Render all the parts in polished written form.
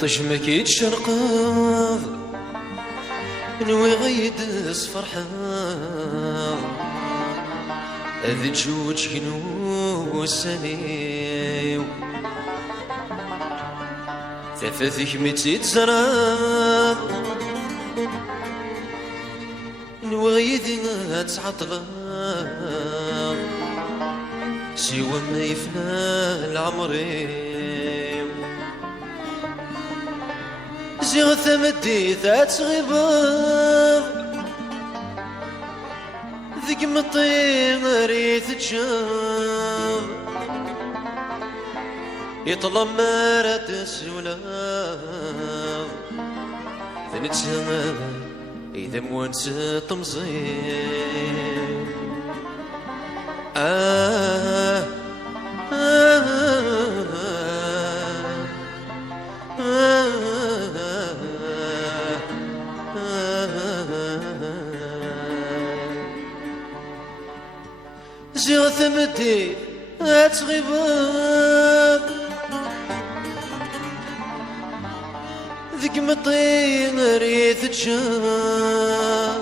طجمك يتشرقض نوي غيدس فرحة هذي جوج كنو سنيو ثفاثك متي تزرق نوي غيدي تعطغ سوى ما يفنى العمري زيغ ثمدي ذات غبار ذيك مطين ريث تشاف يطلب مرات السولاف ثنتسمى إذا موانس تمزين زيغ ثمدي أتغيبان ذيك مطين ريث تشاف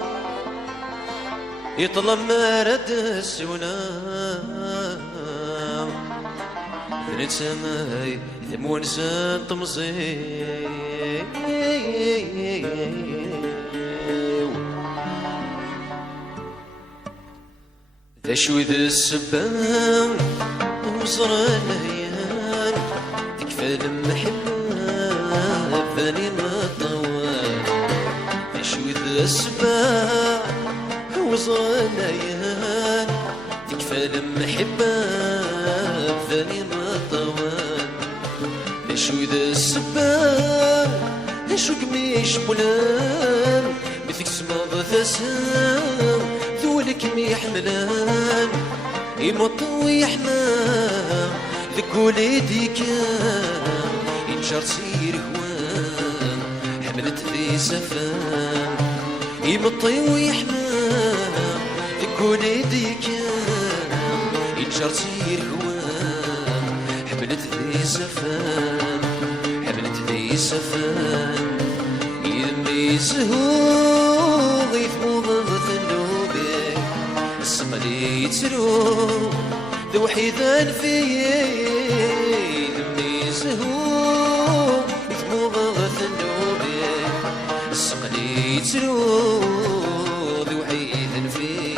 يطلب مرد السونام ثنت سماي ثمون سان طمزين ذا شوي ذا السبان وصرا ليان تكفى المحبة ثاني ما طوال ذا شوي ذا السبان وصرا ليان تكفى المحبة ثاني ما طوال ذا شوي ذا السبان ذا شو قميش بولان مثل سما ثسام ذولك ميحملان يمط ويحمام ذك وليدي كان ينشر سير هوان حملت ذي سفان يمط ويحمام ذك وليدي كان ينشر سير هوان حملت ذي سفان حملت ذي سفان يدمي سهو غيثمو بغثنوبي السمالي يتسرو ذو وحيدان فيه دمي زهور يثمو بغثنوبي السمالي يتسرو ذو وحيدان فيه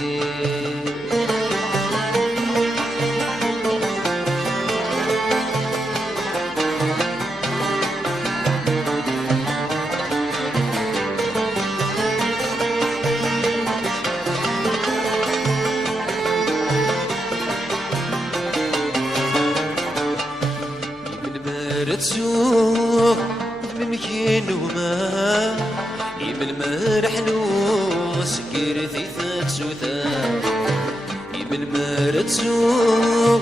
تزور بمكين وما يبل ما رحلو سكر ثيثات سوثا يبل ما تزور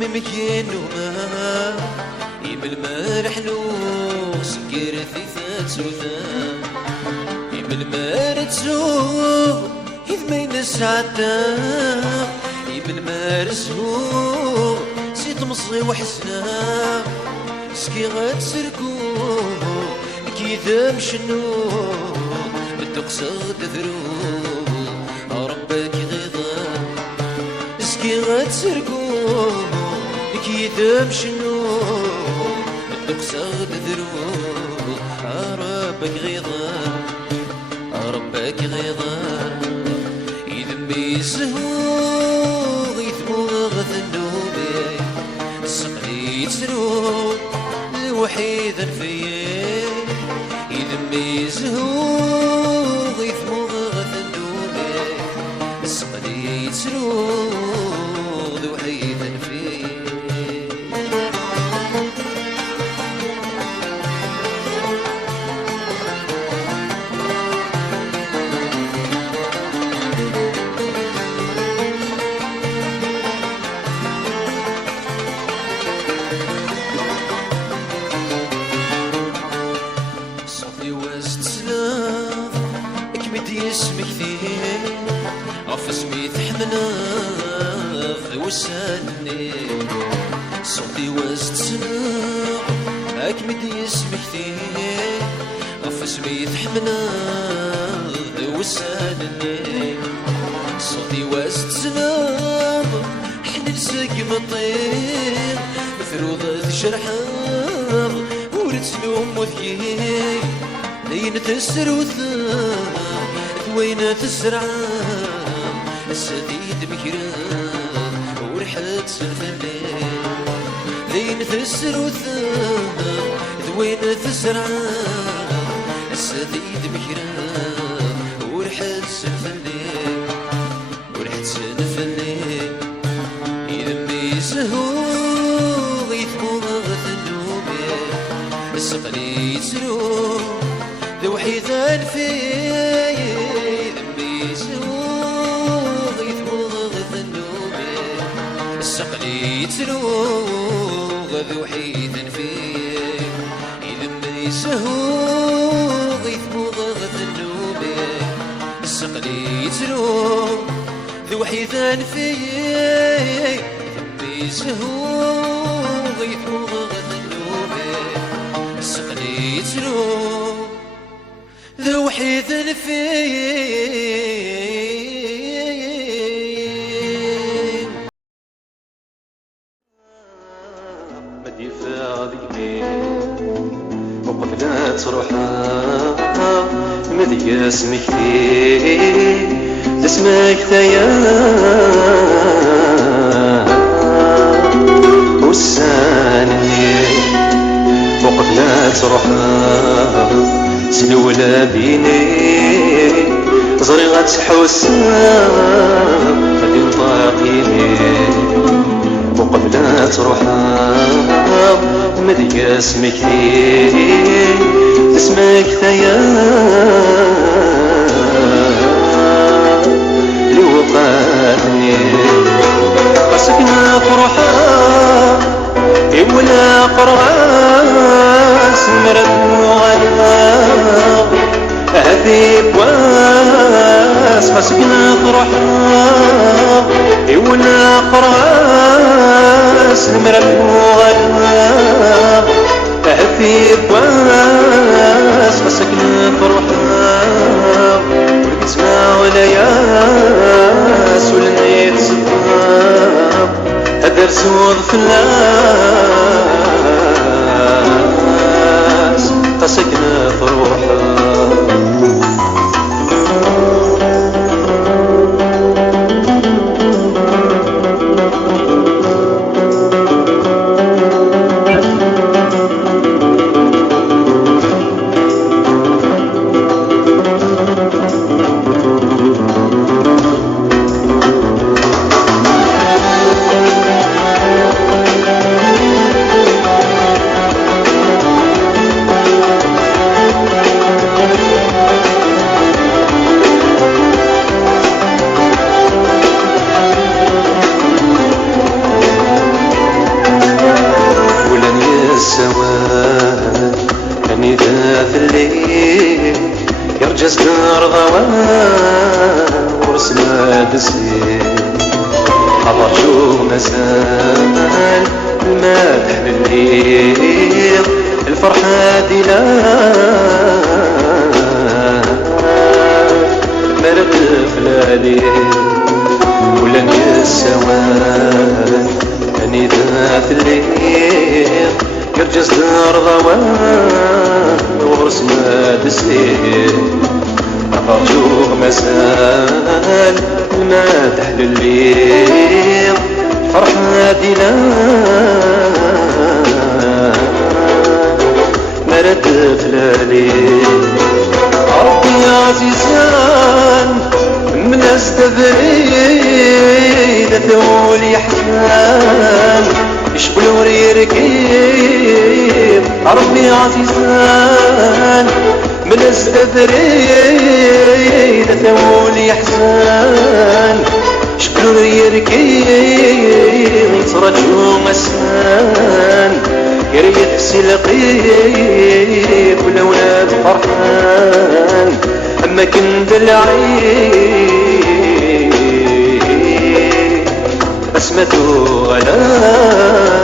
بمكين وما يبل ما رحلو سكر ثيثات سوثا يبل ما تزور إذ ما ينسعتا يبل ما رزور سيط مصغي وحسنا سكي غتسركو كيذا مشنو بالتقصد ذروب ربك غيظا سكي غتسركو كيذا مشنو بالتقصد ذروب ربك غيظا ربك غيظا يذنبي سهو يثمو غثنوبي السقلي يتسرو وحيدا فيه يذمي زهوغ يثمو غثنوبي السقلي يتسرود وحيدا فيه وسالني صوتي واش تسمع أكمد اسمك ثيه غف سميت حمنا وسالني صوتي واش تسمع حنا نسق مطير مفروضة شرحة ورتلوم وثيه لين تسر وين تسرع السديد مكران ورحت سلفلي لين تسر وين تسرع السديد مكران ورحت سلفلي ورحت سلفلي يلمي زهور يثمو غثنوبي السقلي يسرو ذو حيثان فيه ذنبي سوغ يثبغ ذنوبي السقلي يتلوغ ذو حيثان فيه ذنبي سوغ يثبغ ذنوبي السقلي يتلوغ ذو حيثان فيه ذنبي سوغ يثبغ ذنوبي السقلي يتلوغ ذو حيث فيه بدي فاضي وقبلات روحها مذي اسمك فيه اسمك ثيا وساني وقبلات روحها سلولة بيني زريغة حوسها غادي نطاقيني وقبلات روحها مذي اسمك فيه اسمك ثيا اللي وقعتني قسكنا فرحة ولا قرعاس مرد وغلاق هذي بواس قسكنا فرحة ولا قرعاس مرد وغلاق هذي بواس قسكنا فرحة ولقيت سما ولا ياس ولنيت صدام هدر سوض في الناس قسكنا فروحها أني ذا في الليل يرجى سكر غوان ورسمة السيل أرجو مسال المدح بالليل الفرحة ديلا مرق فلالي ولن يسوان أني ذا في الليل يرجز دار ضوان ورسمة السيل أرجو مسال المدح لليل فرحة ديلا مرد فلالي ربي عزيزان من استبريد ثولي حنان يشبل وريركيب ربي عزيزان من استبريد ثولي حزان يشبل وريركيب يترجو مسان يريد سلقيب والأولاد فرحان أما كنت العيب اسمته غلا.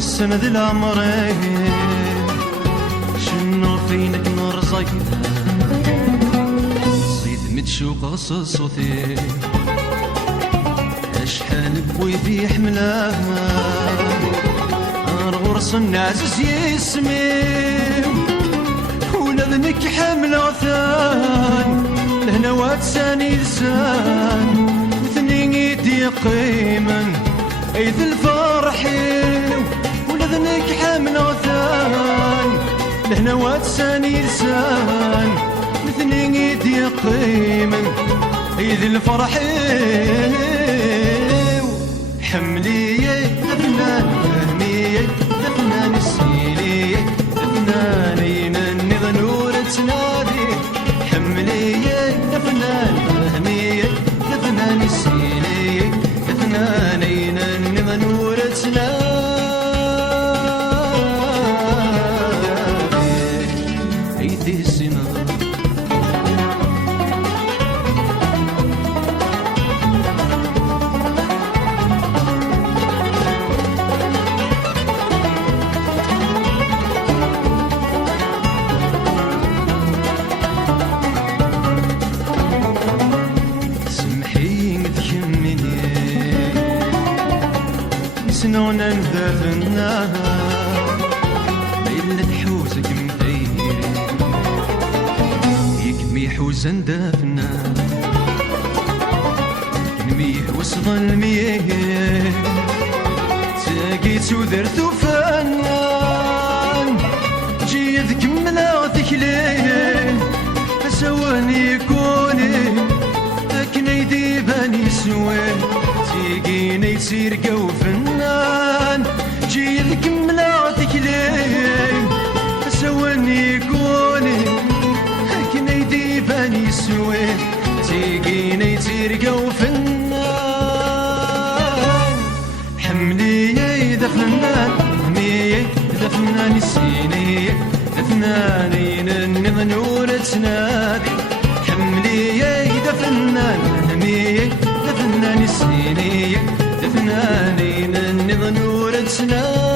سند العمرين شنو فينك نور زايدة صيد متشوق صوتي اشحال بويدي حملاها غرس النعزز يسمي ولذنك حمل عثان لهنا واتساني لسان وثنين يدي قيما ايد الفرحين ولذنك حمل عثان لهنا واتساني لسان مثنين يدي قيما ايد الفرحين حملي دفنان فهمي دفنان السيني دفنان ينني ظنور تنادي حملي دفنان فهمي دفنان السيني دفنان ينني ظنور تنادي ايدي السنار سنونا ندفناها إلا تحوزك مغيري يكمي حوزا ندفنا نميه وسط المياه تاقيت ودرت فنان جيد كملا ثكليه أسواني كوني أكني ديباني سواه تيقيني تسير قوفنان جيل كملاتك ليه سواني قولي هكني ديباني سويه تيقيني تسير قوفنان حملي دفنان همي دفنان السيني دفنانين النظنور تنادي حملي دفنان همي دفنان السيني دفنان ثنانين النظنور تسنان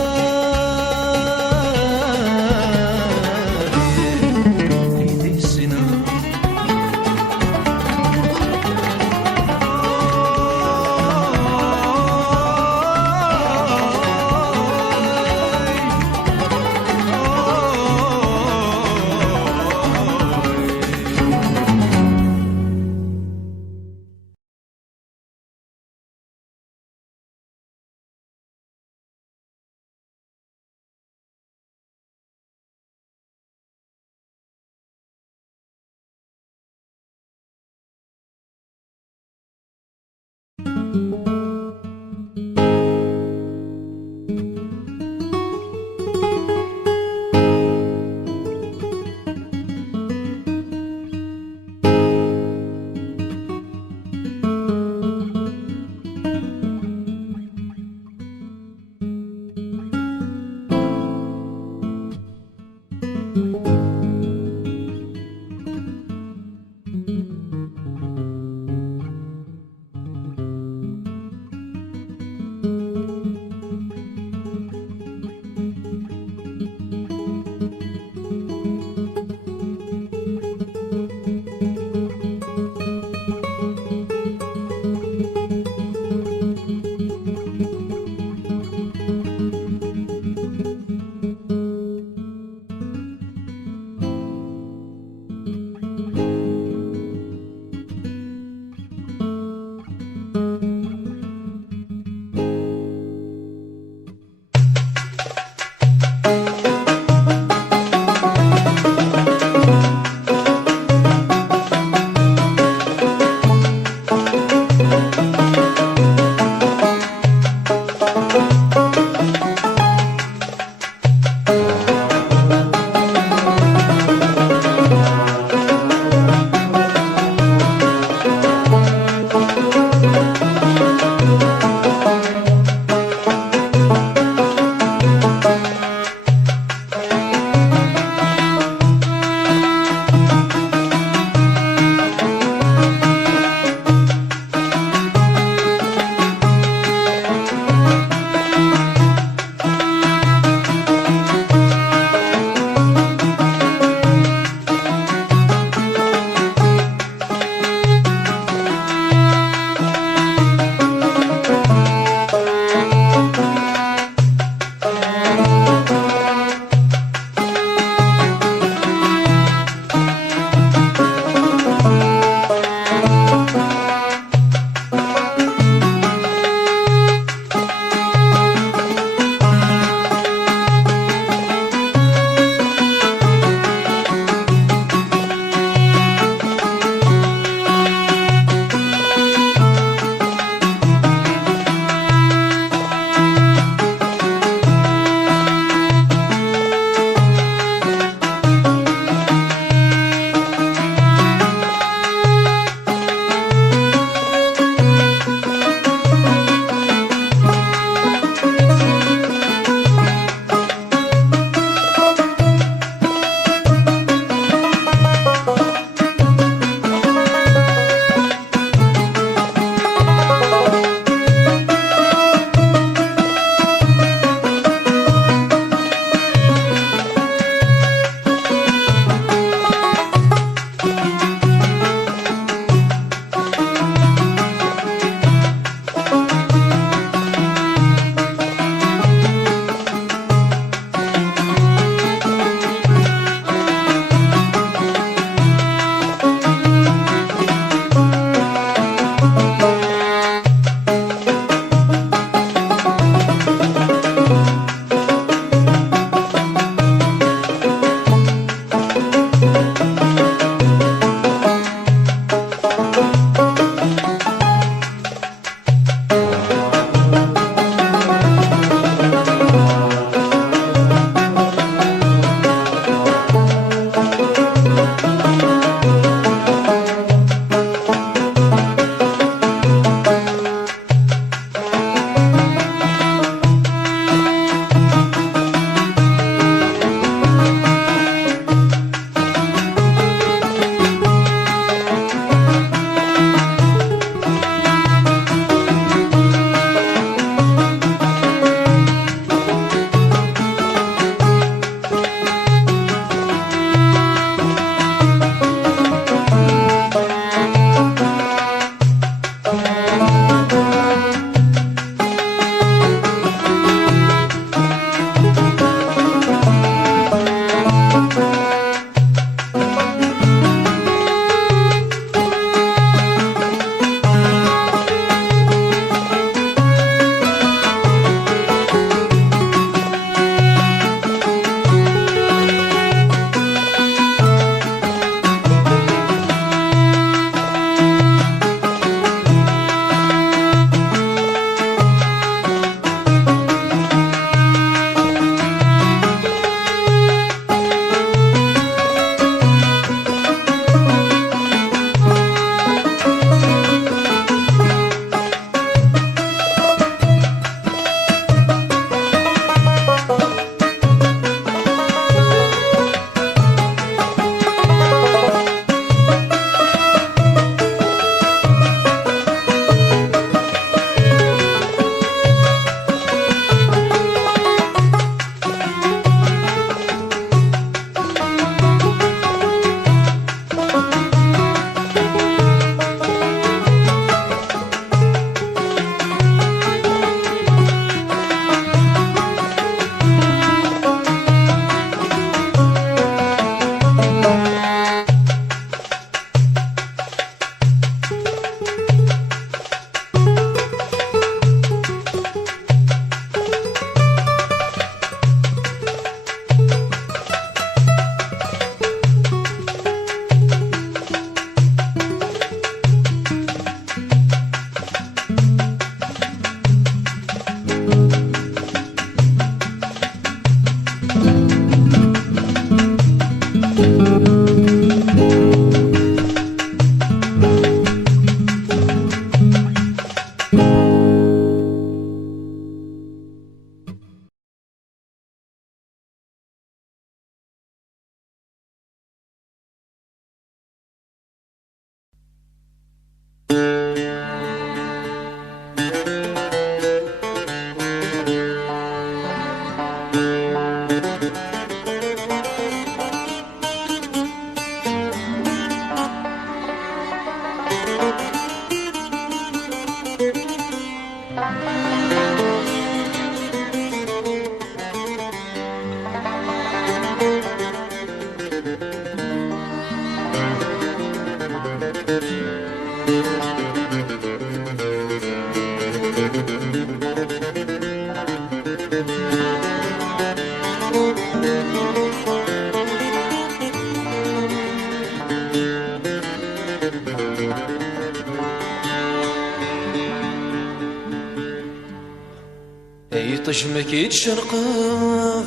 اي طجمك يتشرقض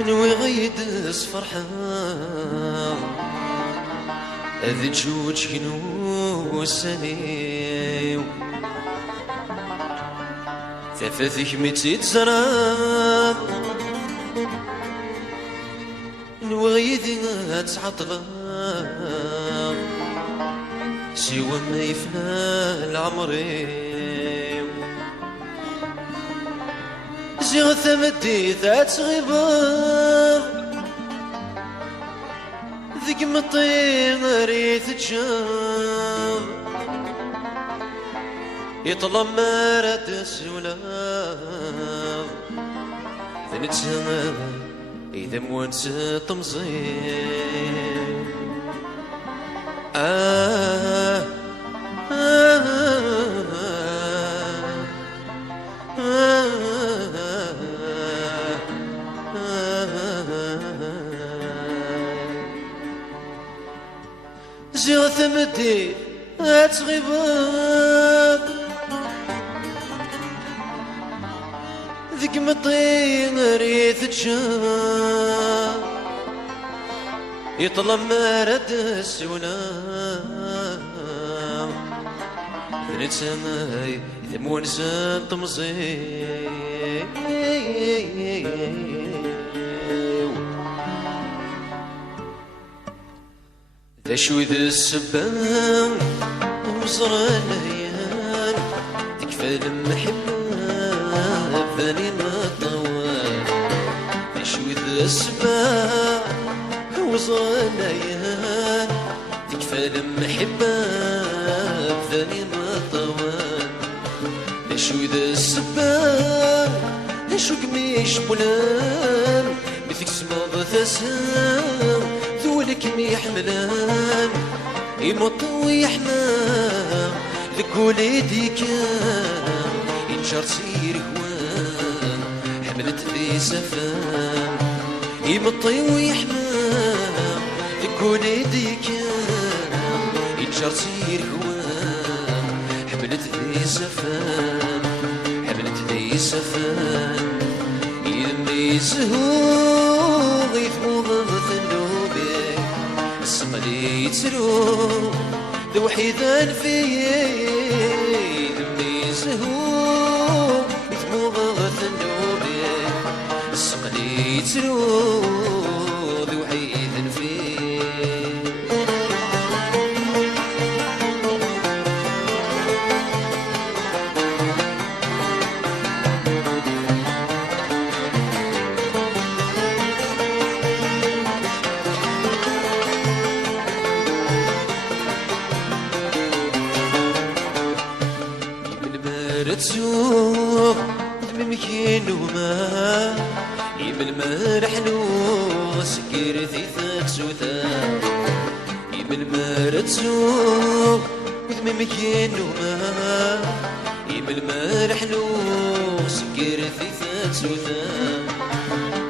نوي غيد فرحة هذي جوج كنو سنيو ثفاثك متيت زراب نوي غيد تعطغ سوى ما يفنى العمري زيغ ثمدي ذات غبار ذيك مطين ريث تشاف يطلب مرات السولاف ذنت سما إذا موانس تمزين زيغ ثمدي أتغيباب ذيك مطين ريث تشاف يطلب مرد السلام ذنت سماي إذا مونسة تمزين ذا شوي ذا السبان وزرى الليان تكفى المحبة ثاني ما طوال ذا شوي ذا السبان وزرى الليان تكفى المحبة ثاني ما طوال ذا شوي ذا السبان شو كميش بولان مثل سما ثسام ذولك ميحملان يمطوي يحمام ذك وليدي كان ينشر سير هوان حملت في سفام يمطوي يحمام ذك وليدي كان ينشر سير هوان حملت في سفام حملت في سفام يدمي زهور يثمو ذنوبي السمالي يتسلو ذو وحيدان فيه دمي زهور يثمو ذنوبي السمالي يتسلو ذو وحيدان فيه تسوق بمكين وما يمل ما رحلو سكر ثيثات سوثا يمل ما تسوق بمكين وما يمل ما رحلو سكر ثيثات سوثا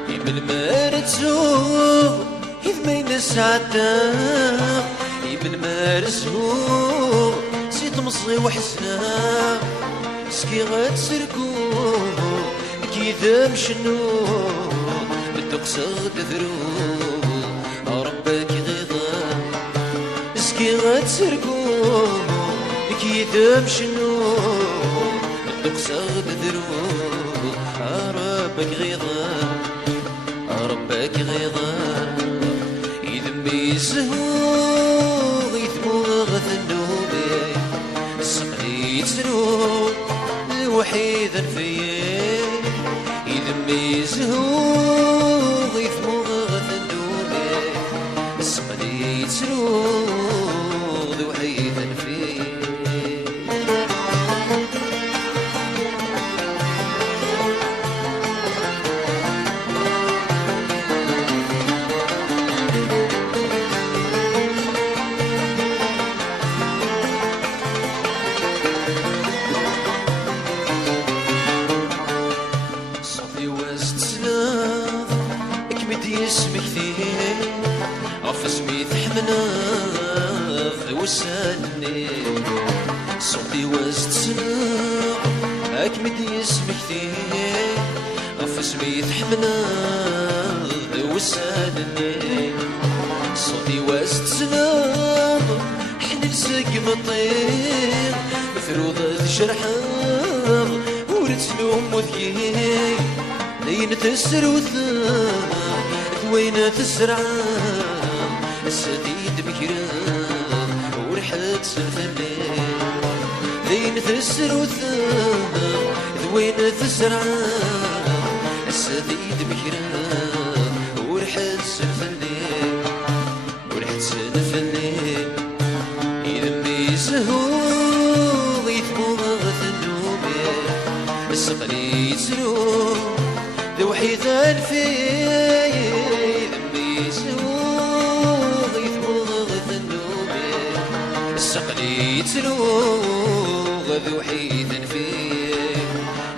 يمل ما تسوق إذ ما ينسعتا يمل ما رسوق سيد مصري وحسنا سكي غتسرقو كيدا مشنو بالدقسة تذرو ربك غيظا سكي غتسرقو كيدا مشنو بالدقسة تذرو ربك غيظا ربك غيظا يذمي زهو يثمو غثنوبي السقلي يتسرو وحيدا فيه يدمي يزهو يثمو غثندومي السقلي يتسرو ذو حيثا فيه اسمك ثيه عف سميت حمناف وسالني صوتي وزت سناع اكمد اسمك ثيه عف سميت حمناف وسالني صوتي وزت سناع حن لسق مطير مفروض جرحان ورتلوم وذيه لين تسر وثان وين تزرعان السديد بكران ورحت سلفلين لين تسر وثان وين تزرعان السديد بكران ورحت سلفلين ورحت سلفلين إذا بيزهو يثمو غثنومي السقلي يزرو ذو حيثان فيه السقلي يتسروغ ذو حيثا فيه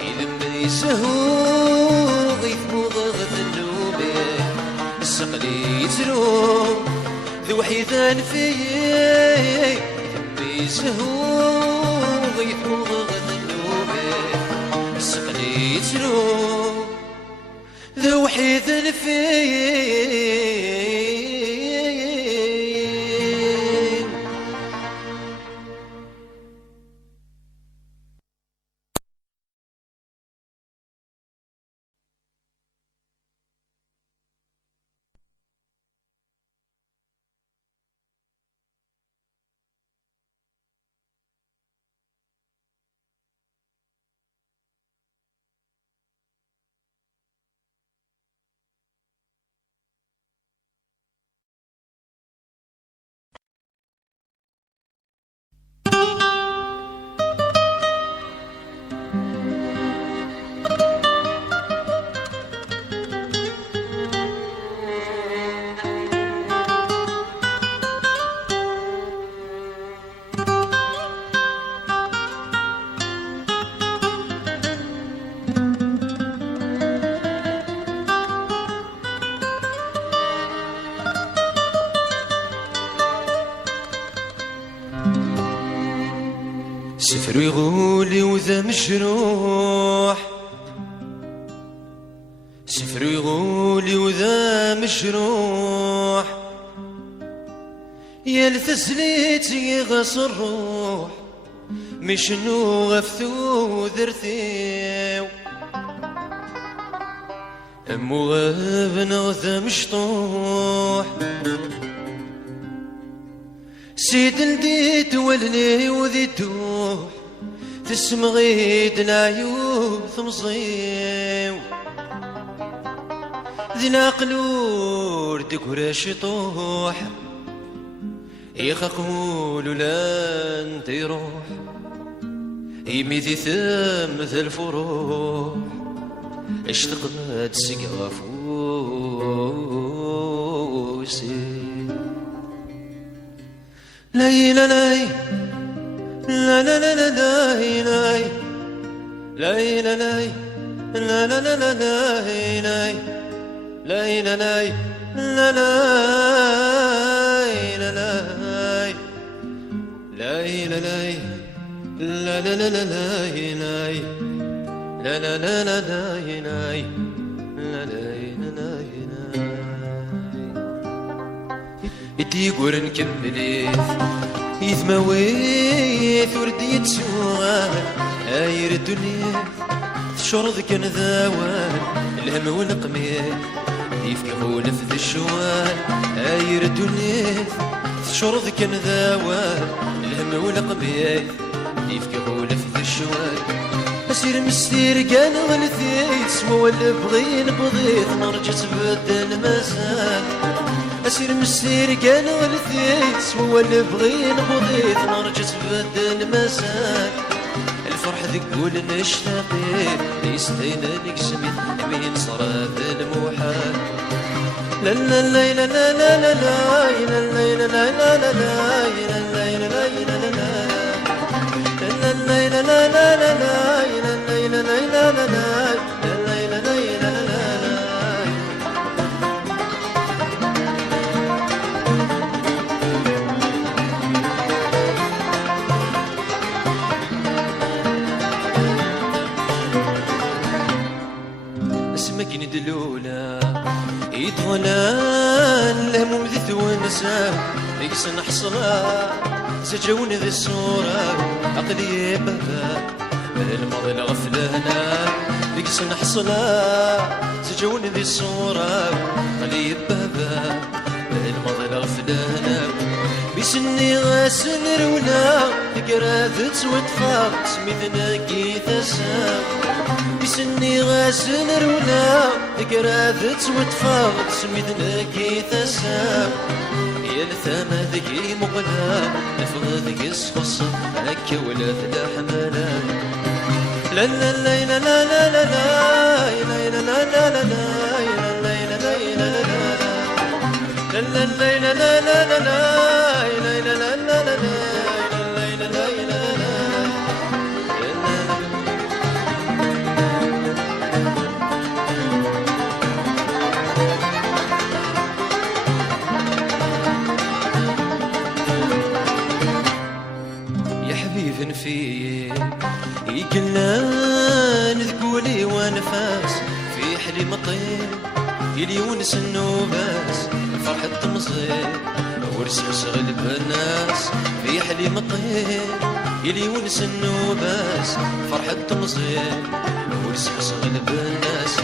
إذا ما يسهوغ يثموغ غثنوبي السقلي يتسروغ ذو حيثا فيه إذا ما يسهوغ يثموغ غثنوبي السقلي يتسروغ ذو حيثا فيه سفر يغولي وذا مجروح سفر يغولي وذا مجروح يا لتسليتي يغص الروح مشنو غفثو ذرثيو أمو غاب نغذا مشطوح سيد لديت ولني وذي توح تسمغيد العيوث مصيو ذي العقلور دكورا شطوح يخقول لان تيروح يميذي ثم ذا الفروح اشتقت سقافوسي لاي لا لاي لا لا لا لا لاي لاي لاي لا لاي لا لا لا لا لاي لاي لاي لا لاي لا لاي لا لاي لاي لا لاي لا لا لا لا لاي لاي لا لا لا لا لاي لاي لا لاي لا لاي يدي يقول نكمليث يثمويث ورد يتسوغال هاير الدنيا تشرد كان ذاوال الهم والقميث يفكي غولف ذا الشوال هاير الدنيا تشرد كان ذاوال الهم والقميث يفكي غولف ذا الشوال أسير مستير كان غلثيت سمو اللي بغيت نرجع تبدل المساك أسير مستير كان غلثيت سمو اللي بغيت نرجع تبدل المساك الفرح ذقول نشتاقي يستين نقسمي مين صرات الموحال لا لا لا لا لا لا لا لا لا لا لا لا لا لا اسمك ندلولا يدخلان الهموم ذي ثونسا يقسن حصلا سجون ذي الصورة عقلي بابا الماضي الغفلانة يقسن حصلا سجون ذي الصورة عقلي بابا الماضي الغفلانة بسني غاسن رولا قراثت وتفاق سميثنا كيثاسا بسني غاسن رولا قراثت وتفاق سميثنا كيثاسا يا الثامة ذكي مقلا نفغ ذكي الصخص هكا ولا ثلا حمالا لا لا لا لا لا لا لا لا لا لا لا لا لا لا لا لا فيه يقلان ذكولي ونفاس في حلي مطير يلي ونس النوباس فرحة مصير ورسم غلب الناس في حلي مطير يلي ونس النوباس فرحة مصير ورسم غلب الناس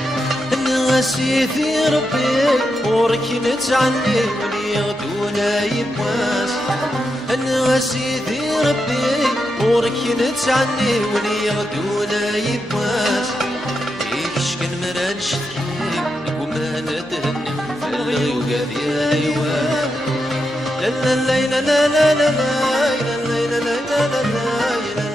الناسي في ربي وركنت عني ولي يغدونا يبواس الناسي في ربي وركنت عني ولي يغدونا يبواس يكشكن مران شتكي وما ندهني في الغيوب يا ايوان لا لا لا لا لا لا لا لا لا لا لا لا